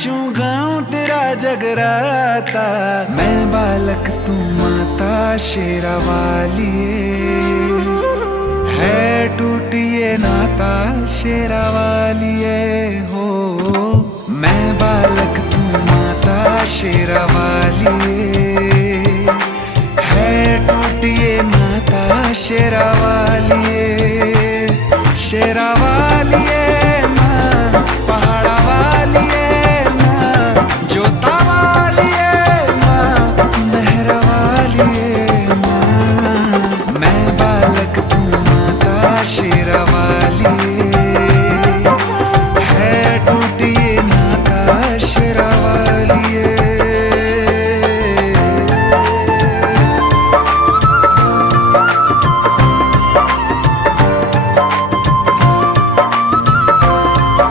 नाचूं गाऊं तेरा जगराता, मैं बालक तू माता शेरा वालिए, है टूटिए नाता शेरा वालिए।